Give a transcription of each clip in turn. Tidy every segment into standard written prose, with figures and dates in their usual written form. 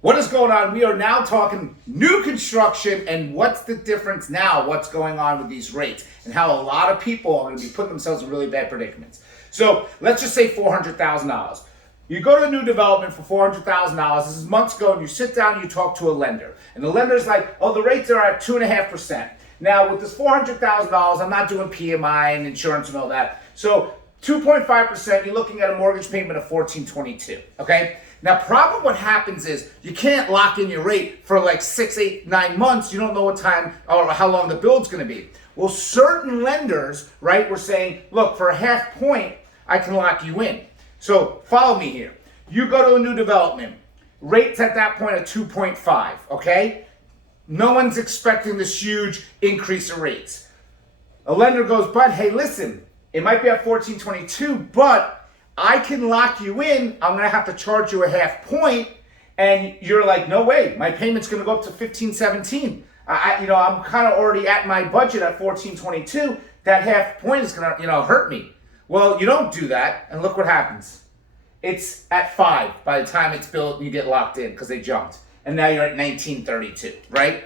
What is going on? We are now talking new construction and what's the difference now, what's going on with these rates and how a lot of people are going to be putting themselves in really bad predicaments. So let's just say $400,000. You go to a new development for $400,000. This is months ago, and you sit down and you talk to a lender. And the lender's like, oh, the rates are at 2.5%. Now with this $400,000, I'm not doing PMI and insurance and all that. So 2.5%, you're looking at a mortgage payment of $1,422, okay? Now, problem what happens is you can't lock in your rate for like 6, 8, 9 months. You don't know what time or how long the build's going to be. Well, certain lenders, right, were saying, look, for a half point, I can lock you in. So follow me here. You go to a new development. Rates at that point are 2.5, okay? No one's expecting this huge increase in rates. A lender goes, but hey, listen, it might be at 14.22, but I can lock you in. I'm going to have to charge you a half point. And you're like, no way. My payment's going to go up to 15.17. I'm kind of already at my budget at 14.22. That half point is going to, hurt me. Well, you don't do that. And look what happens. It's at 5 by the time it's built and you get locked in because they jumped. And now you're at 19.32, right?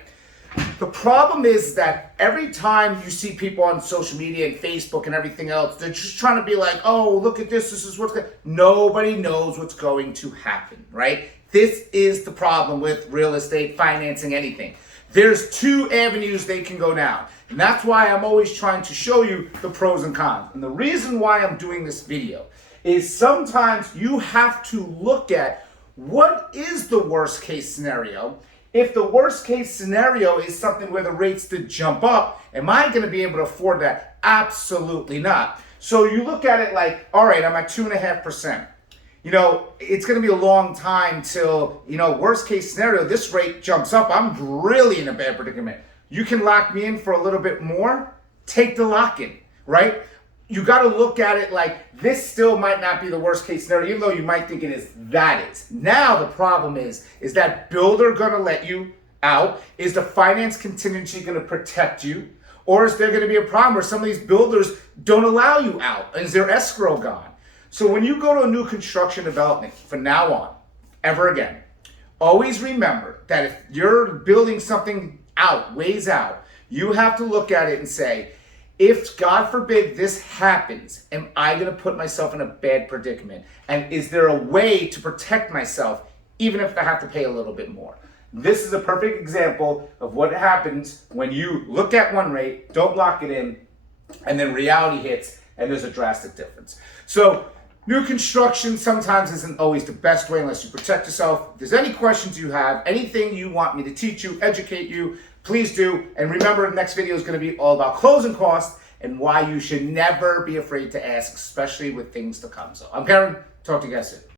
The problem is that every time you see people on social media and Facebook and everything else, they're just trying to be like, oh, look at this is what's going to... Nobody knows what's going to happen, right? This is the problem with real estate, financing, anything. There's 2 avenues they can go down. And that's why I'm always trying to show you the pros and cons. And the reason why I'm doing this video is sometimes you have to look at what is the worst case scenario. If the worst case scenario is something where the rates did jump up, am I going to be able to afford that? Absolutely not. So you look at it like, all right, I'm at 2.5%. It's going to be a long time till, worst case scenario, this rate jumps up. I'm really in a bad predicament. You can lock me in for a little bit more. Take the lock in, right? You got to look at it like this still might not be the worst case scenario, even though you might think it is. That is. Now the problem is that builder going to let you out? Is the finance contingency going to protect you? Or is there going to be a problem where some of these builders don't allow you out? Is their escrow gone? So when you go to a new construction development, from now on, ever again, always remember that if you're building something out, ways out, you have to look at it and say, if, God forbid, this happens, am I going to put myself in a bad predicament? And is there a way to protect myself, even if I have to pay a little bit more? This is a perfect example of what happens when you look at one rate, don't lock it in, and then reality hits, and there's a drastic difference. So new construction sometimes isn't always the best way unless you protect yourself. If there's any questions you have, anything you want me to teach you, educate you, please do. And remember, the next video is going to be all about closing costs and why you should never be afraid to ask, especially with things to come. So I'm Karen. Talk to you guys soon.